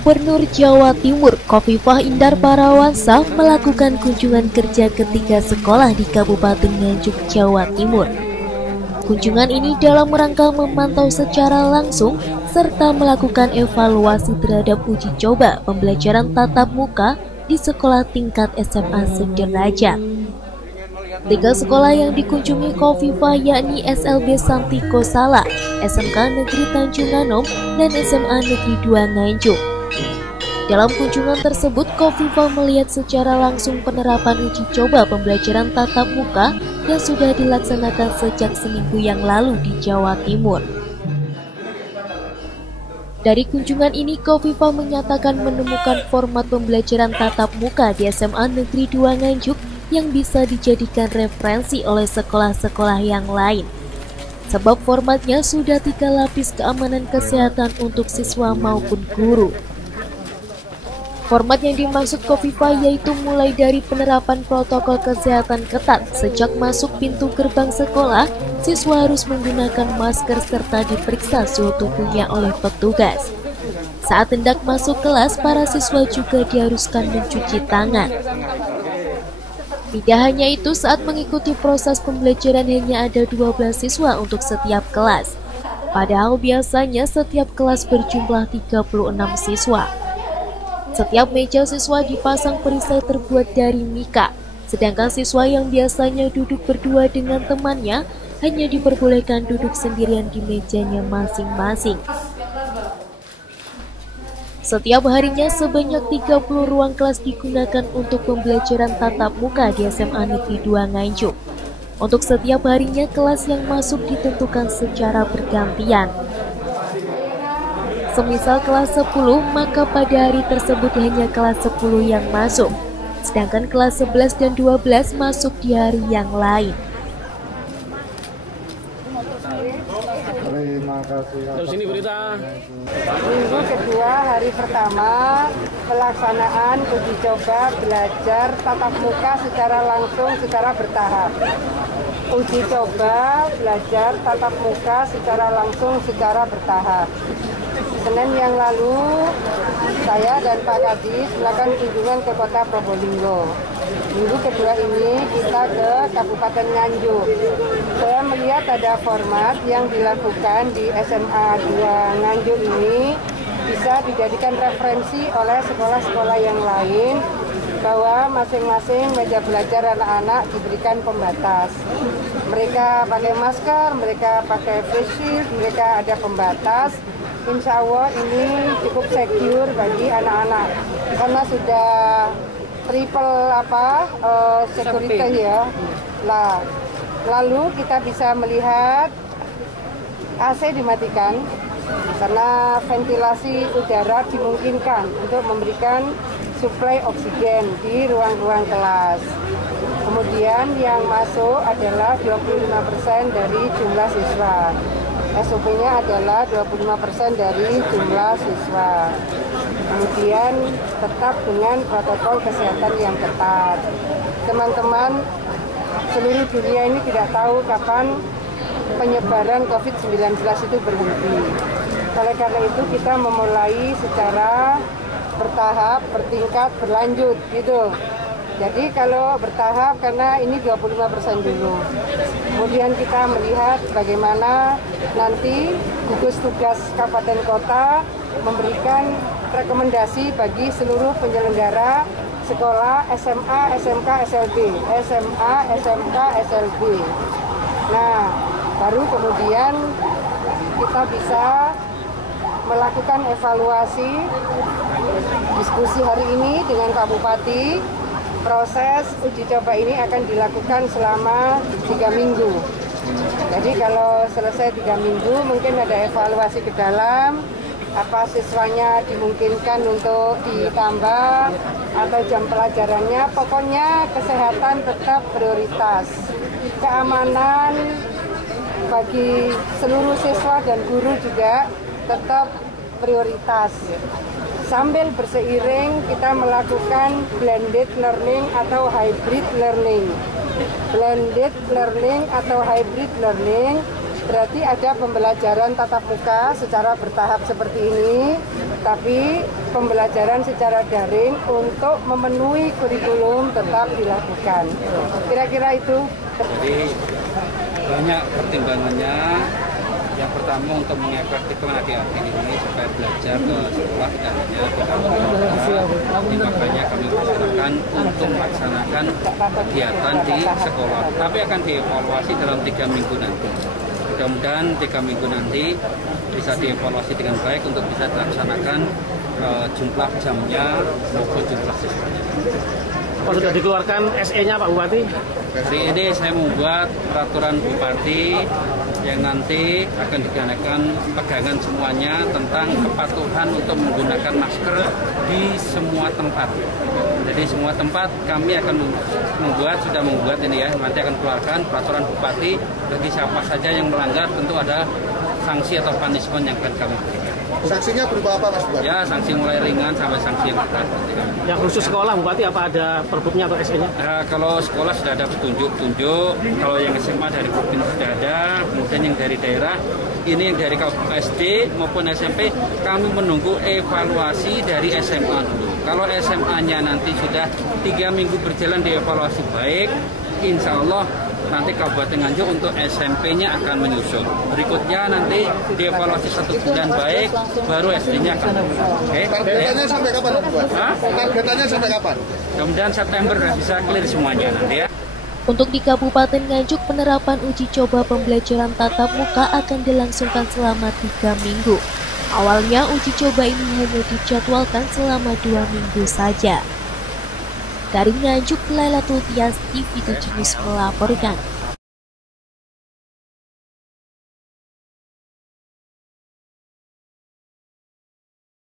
Gubernur Jawa Timur Khofifah Indar Parawansa melakukan kunjungan kerja ke 3 sekolah di Kabupaten Nganjuk, Jawa Timur. Kunjungan ini dalam rangka memantau secara langsung serta melakukan evaluasi terhadap uji coba pembelajaran tatap muka di sekolah tingkat SMA sederajat. 3 sekolah yang dikunjungi Khofifah yakni SLB Santiko Sala, SMK Negeri Tanjung Anom, dan SMA Negeri 2 Nganjuk. Dalam kunjungan tersebut, Khofifah melihat secara langsung penerapan uji coba pembelajaran tatap muka yang sudah dilaksanakan sejak seminggu yang lalu di Jawa Timur. Dari kunjungan ini, Khofifah menyatakan menemukan format pembelajaran tatap muka di SMA Negeri 2 Nganjuk yang bisa dijadikan referensi oleh sekolah-sekolah yang lain. Sebab formatnya sudah 3 lapis keamanan kesehatan untuk siswa maupun guru. Format yang dimaksud Khofifah yaitu mulai dari penerapan protokol kesehatan ketat sejak masuk pintu gerbang sekolah, siswa harus menggunakan masker serta diperiksa suhu tubuhnya oleh petugas. Saat hendak masuk kelas, para siswa juga diharuskan mencuci tangan. Tidak hanya itu, saat mengikuti proses pembelajaran hanya ada 12 siswa untuk setiap kelas. Padahal biasanya setiap kelas berjumlah 36 siswa. Setiap meja siswa dipasang perisai terbuat dari mika, sedangkan siswa yang biasanya duduk berdua dengan temannya hanya diperbolehkan duduk sendirian di mejanya masing-masing. Setiap harinya sebanyak 30 ruang kelas digunakan untuk pembelajaran tatap muka di SMA Negeri 2 Nganjuk. Untuk setiap harinya kelas yang masuk ditentukan secara bergantian. Semisal kelas 10, maka pada hari tersebut hanya kelas 10 yang masuk, sedangkan kelas 11 dan 12 masuk di hari yang lain. Terus ini berita. Minggu kedua hari pertama pelaksanaan uji coba belajar tatap muka secara langsung secara bertahap. Uji coba belajar tatap muka secara langsung secara bertahap. Senin yang lalu saya dan Pak Kadis melakukan kunjungan ke Kota Probolinggo. Minggu kedua ini kita ke Kabupaten Nganjuk. Saya melihat ada format yang dilakukan di SMA 2 Nganjuk ini bisa dijadikan referensi oleh sekolah-sekolah yang lain bahwa masing-masing meja belajar anak-anak diberikan pembatas. Mereka pakai masker, mereka pakai face shield, mereka ada pembatas. Insya Allah ini cukup secure bagi anak-anak karena sudah triple security ya. Nah, lalu kita bisa melihat AC dimatikan karena ventilasi udara dimungkinkan untuk memberikan suplai oksigen di ruang-ruang kelas. Kemudian yang masuk adalah 25% dari jumlah siswa. SOP-nya adalah 25% dari jumlah siswa. Kemudian tetap dengan protokol kesehatan yang ketat. Teman-teman, seluruh dunia ini tidak tahu kapan penyebaran COVID-19 itu berhenti. Oleh karena itu kita memulai secara bertahap, bertingkat, berlanjut gitu. Jadi kalau bertahap karena ini 25% dulu. Kemudian kita melihat bagaimana nanti gugus tugas kabupaten kota memberikan rekomendasi bagi seluruh penyelenggara sekolah SMA, SMK, SLB, SMA, SMK, SLB. Nah, baru kemudian kita bisa melakukan evaluasi diskusi hari ini dengan Pak Bupati. Proses uji coba ini akan dilakukan selama 3 minggu. Jadi kalau selesai 3 minggu mungkin ada evaluasi ke dalam, apa siswanya dimungkinkan untuk ditambah atau jam pelajarannya. Pokoknya kesehatan tetap prioritas. Keamanan bagi seluruh siswa dan guru juga tetap prioritas. Sambil berseiring kita melakukan blended learning atau hybrid learning. Blended learning atau hybrid learning Berarti ada pembelajaran tatap muka secara bertahap seperti ini, tapi pembelajaran secara daring untuk memenuhi kurikulum tetap dilakukan. Kira-kira itu. Jadi banyak pertimbangannya. Yang pertama untuk mengefektifkan adik-adik ini supaya belajar ke sekolah tidak hanya di kampung. Makanya kami usahakan untuk melaksanakan kegiatan di sekolah. Tapi akan dievaluasi dalam 3 minggu nanti. Mudah-mudahan 3 minggu nanti bisa dievaluasi dengan baik untuk bisa dilaksanakan jumlah jamnya maupun jumlah siswanya. Apa sudah dikeluarkan SE-nya Pak Bupati? Hari ini saya membuat peraturan Bupati yang nanti akan dikenakan pegangan semuanya tentang kepatuhan untuk menggunakan masker di semua tempat. Jadi semua tempat kami akan sudah membuat ini ya, nanti akan keluarkan peraturan Bupati bagi siapa saja yang melanggar tentu ada sanksi atau punishment yang akan kami berikan. Sanksinya berupa apa Mas Bupati? Ya, sanksi mulai ringan sampai sanksi yang berat. Yang khusus sekolah Bupati apa ada perbuknya atau SE-nya? Kalau sekolah sudah ada petunjuk, kalau yang SMA dari provinsi sudah ada, kemudian yang dari daerah, ini yang dari SD maupun SMP, kami menunggu evaluasi dari SMA dulu. Kalau SMA-nya nanti sudah 3 minggu berjalan dievaluasi baik, insya Allah nanti Kabupaten Nganjuk untuk SMP-nya akan menyusul. Berikutnya nanti dievaluasi 1 bulan baik, baru SD-nya akan menyusul. Oke? Targetannya sampai kapan, Pak? Targetannya sampai kapan? Kemudian September bisa clear semuanya nanti ya. Untuk di Kabupaten Nganjuk, penerapan uji coba pembelajaran tatap muka akan dilangsungkan selama 3 minggu. Awalnya uji coba ini hanya dijadwalkan selama 2 minggu saja. Dari Nganjuk, Lailatul Tias, TV7 News melaporkan.